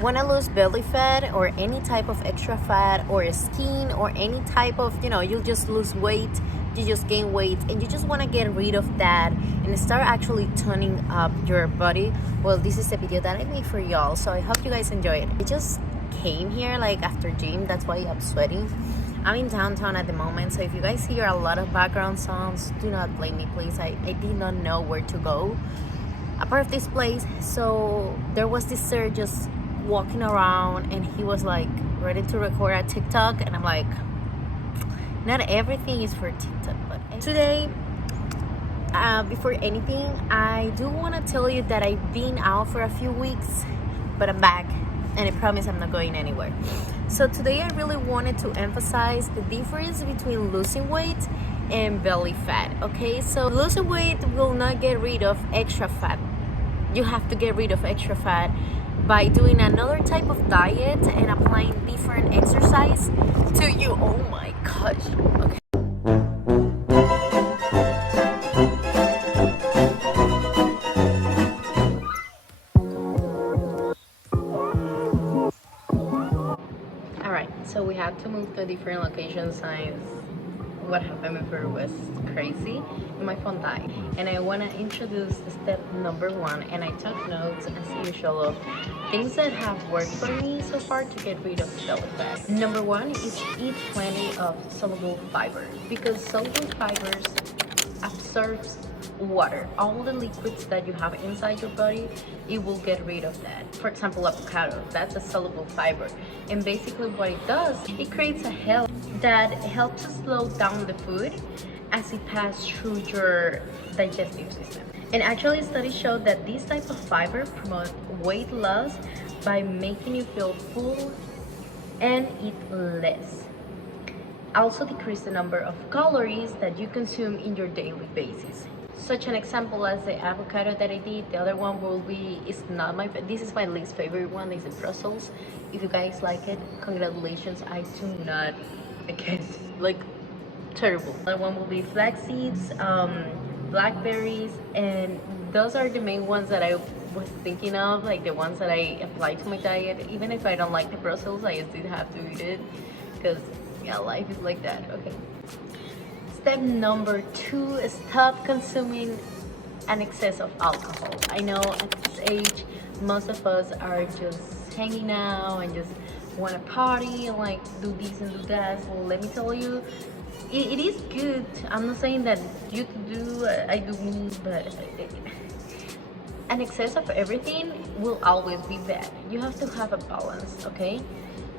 want to lose belly fat or any type of extra fat or skin or any type of, you just lose weight, you just gain weight, and you just want to get rid of that and start actually toning up your body, well, this is the video that I made for y'all. So I hope you guys enjoy it. I just came here like after gym, that's why I'm sweating. I'm in downtown at the moment, so if you guys hear a lot of background sounds, do not blame me, please. I did not know where to go apart of this place. So there was this sir just walking around and he was like ready to record a TikTok, and I'm like, not everything is for TikTok. But today, before anything, I do want to tell you that I've been out for a few weeks, but I'm back, and I promise I'm not going anywhere. So today I really wanted to emphasize the difference between losing weight and belly fat. Okay, so losing weight will not get rid of extra fat. You have to get rid of extra fat by doing another type of diet and applying different exercise to you. Oh my gosh. Okay. Alright, so we had to move to different locations since what happened before was crazy and my phone died. And I want to introduce step number 1, and I took notes as usual of things that have worked for me so far to get rid of belly fat. Number 1 is eat plenty of soluble fiber, because soluble fibers absorbs water. All the liquids that you have inside your body, it will get rid of that. For example, avocado, that's a soluble fiber, and basically what it does, it creates a help that helps to slow down the food as it passes through your digestive system. And actually studies show that this type of fiber promotes weight loss by making you feel full and eat less. Also decrease the number of calories that you consume in your daily basis. Such an example as the avocado that I did. The other one will be, this is my least favorite one, is the Brussels. If you guys like it, congratulations. I do not, I can't, like, terrible. The other one will be flax seeds, blackberries, and those are the main ones that I was thinking of, like the ones that I apply to my diet. Even if I don't like the Brussels, I still have to eat it, because yeah, life is like that. Okay. Step number 2 is stop consuming an excess of alcohol. I know at this age, most of us are just hanging out and just want to party and like do this and do that. Well, let me tell you, it is good. I'm not saying that you do, I do me, but an excess of everything will always be bad. You have to have a balance, okay?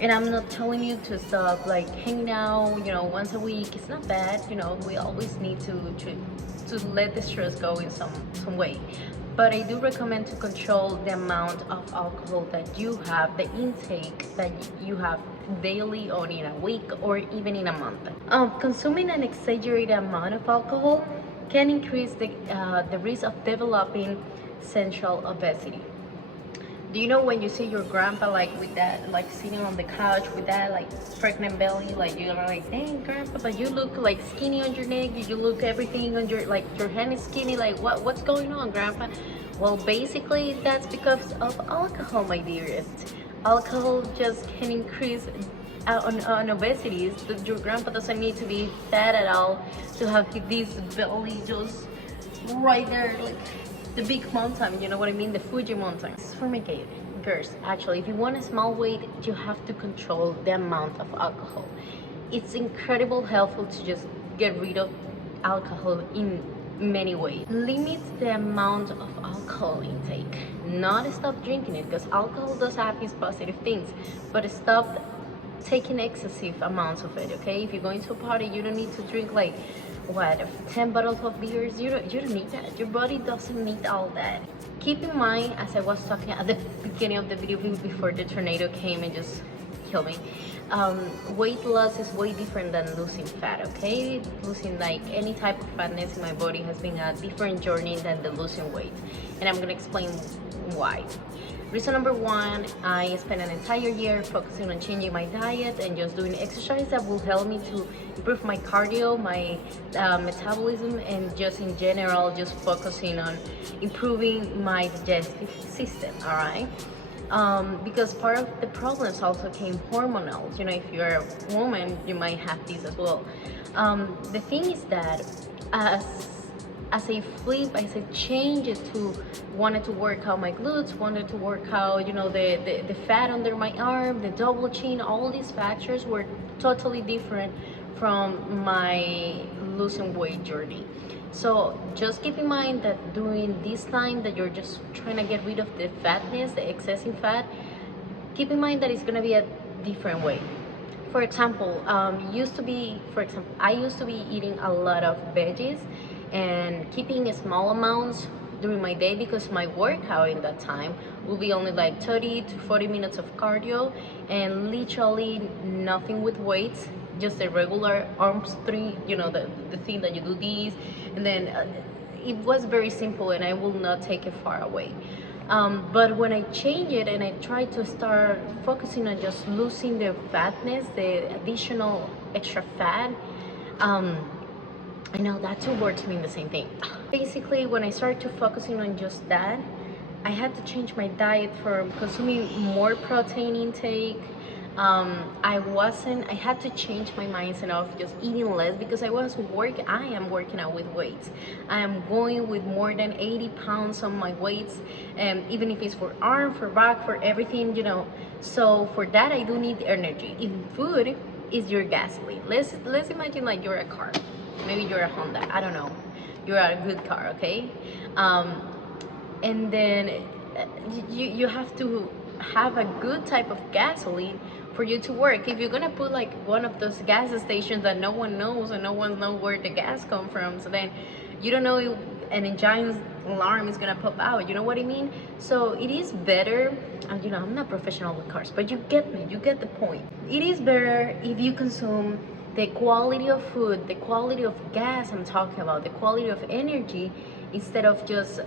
And I'm not telling you to stop like hanging out, once a week. It's not bad, we always need to let the stress go in some way. But I do recommend to control the amount of alcohol that you have, the intake that you have daily or in a week or even in a month. Consuming an exaggerated amount of alcohol can increase the risk of developing central obesity. Do you know when you see your grandpa like with that, like sitting on the couch with that like pregnant belly, like you're like, dang grandpa, but you look like skinny on your neck, you look everything on your, like your hand is skinny, like what's going on, grandpa? Well, basically that's because of alcohol, my dearest. Alcohol just can increase on obesity. Your grandpa doesn't need to be fat at all to have this belly just right there, like the big mountain, you know what I mean, the Fuji mountain. This is for my girls. Actually, if you want a small weight, you have to control the amount of alcohol. It's incredibly helpful to just get rid of alcohol in many ways. Limit the amount of alcohol intake, not stop drinking it, because alcohol does have its positive things, but stop taking excessive amounts of it, okay? If you're going to a party, you don't need to drink like 10 bottles of beers. You don't need that. Your body doesn't need all that. Keep in mind, as I was talking at the beginning of the video before the tornado came and just killed me, weight loss is way different than losing fat, okay? Losing like any type of fatness in my body has been a different journey than the losing weight, and I'm gonna explain why. Reason number 1, I spent an entire year focusing on changing my diet and just doing exercise that will help me to improve my cardio, my metabolism, and just in general, just focusing on improving my digestive system, all right? because part of the problems also came hormonal. You know, if you're a woman, you might have these as well. The thing is that as I flip, as I change it to wanted to work out my glutes, wanted to work out, you know, the fat under my arm, the double chin, all these factors were totally different from my losing weight journey. So just keep in mind that during this time that you're just trying to get rid of the fatness, the excessive fat, keep in mind that it's gonna be a different way. For example, I used to be eating a lot of veggies and keeping small amounts during my day, because my workout in that time will be only like 30 to 40 minutes of cardio and literally nothing with weights, just a regular arms three, you know, the thing that you do these, and then it was very simple and I will not take it far away. But when I change it and I try to start focusing on just losing the fatness, the additional extra fat, I know that two words mean the same thing. Basically, when I started to focusing on just that, I had to change my diet from consuming more protein intake. I had to change my mindset of just eating less, because I am working out with weights. I am going with more than 80 pounds on my weights, even if it's for arm, for back, for everything, you know. So for that, I do need energy. If food is your gasoline, let's imagine like you're a car. Maybe you're a Honda, I don't know. You're a good car, okay? And then you have to have a good type of gasoline for you to work. If you're gonna put like one of those gas stations that no one knows and no one knows where the gas comes from, so then you don't know if an engine alarm is gonna pop out, you know what I mean? So it is better, you know, I'm not professional with cars, but you get me, you get the point. It is better if you consume the quality of food, the quality of gas I'm talking about, the quality of energy, instead of just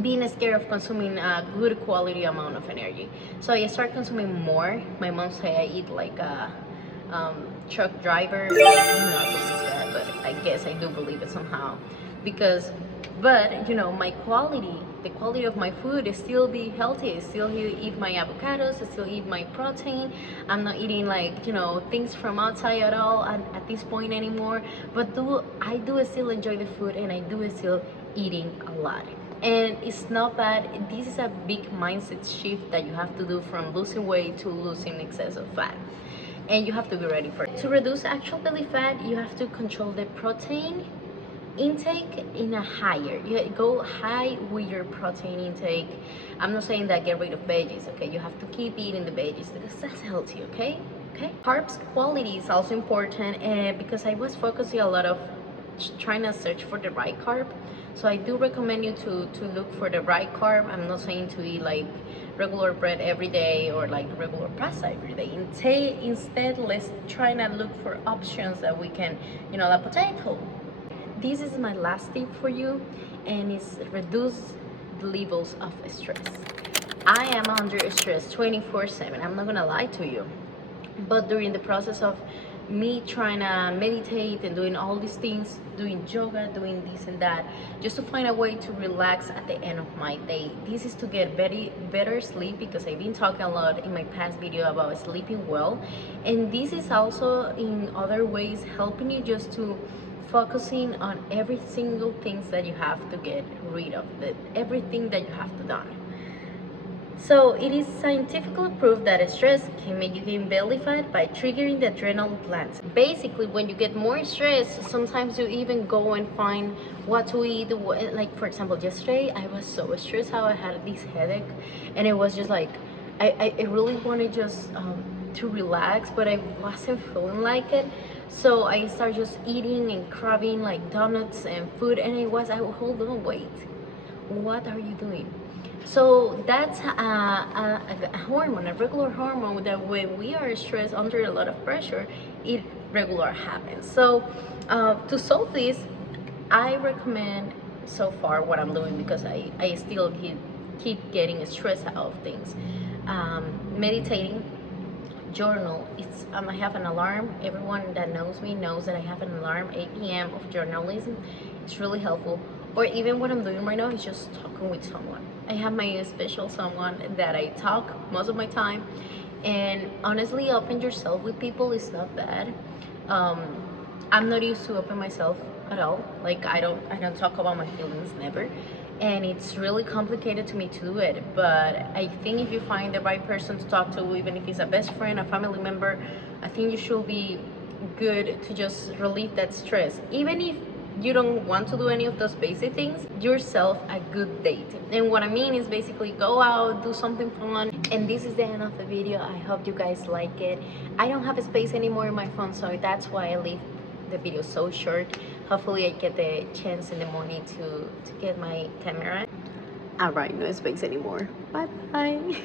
being scared of consuming a good quality amount of energy. So I start consuming more. My mom say I eat like a truck driver. I don't know if this is that, but I guess I do believe it somehow. But you know, the quality of my food is still be healthy. I still eat my avocados, I still eat my protein. I'm not eating like, you know, things from outside at all at this point anymore. But I do still enjoy the food, and I do still eating a lot. And it's not bad. This is a big mindset shift that you have to do from losing weight to losing excessive fat. And you have to be ready for it. To reduce actual belly fat, you have to control the protein intake in a higher. You go high with your protein intake. I'm not saying that get rid of veggies, okay? You have to keep eating the veggies because that's healthy, okay? Carbs quality is also important, because I was focusing a lot of trying to search for the right carb. So I do recommend you to look for the right carb. I'm not saying to eat like regular bread every day or like regular pasta every day. Instead, let's try to look for options that we can, you know, like potato. This is my last tip for you, and it's reduce the levels of stress. I am under stress 24/7. I'm not gonna lie to you, but during the process of me trying to meditate and doing all these things, doing yoga, doing this and that, just to find a way to relax at the end of my day. This is to get better sleep, because I've been talking a lot in my past video about sleeping well, and this is also in other ways helping you just to focusing on every single things that you have to get rid of, everything that you have to do. So it is scientifically proved that stress can make you gain belly fat by triggering the adrenal glands. Basically, when you get more stressed, sometimes you even go and find what to eat. Like for example, yesterday I was so stressed out. I had this headache, and it was just like I really wanted just to relax, but I wasn't feeling like it. So I started just eating and craving like donuts and food, and hold on, wait, what are you doing? So that's a hormone, a regular hormone, that when we are stressed under a lot of pressure, it regular happens. So to solve this, I recommend so far what I'm doing, because I still keep getting stressed out of things. Meditating, journal. I have an alarm. Everyone that knows me knows that I have an alarm, 8 p.m. of journalism. It's really helpful. Or even what I'm doing right now is just talking with someone. I have my special someone that I talk most of my time, and honestly, open yourself with people is not bad. um, I'm not used to open myself at all. Like I don't talk about my feelings, never, and it's really complicated to me to do it. But I think if you find the right person to talk to, even if it's a best friend, a family member, I think you should be good to just relieve that stress. Even if you don't want to do any of those basic things, yourself a good date. And what I mean is basically go out, do something fun. And this is the end of the video. I hope you guys like it. I don't have a space anymore in my phone, so that's why I leave the video so short. Hopefully I get the chance in the morning to get my camera. All right, no space anymore. Bye bye.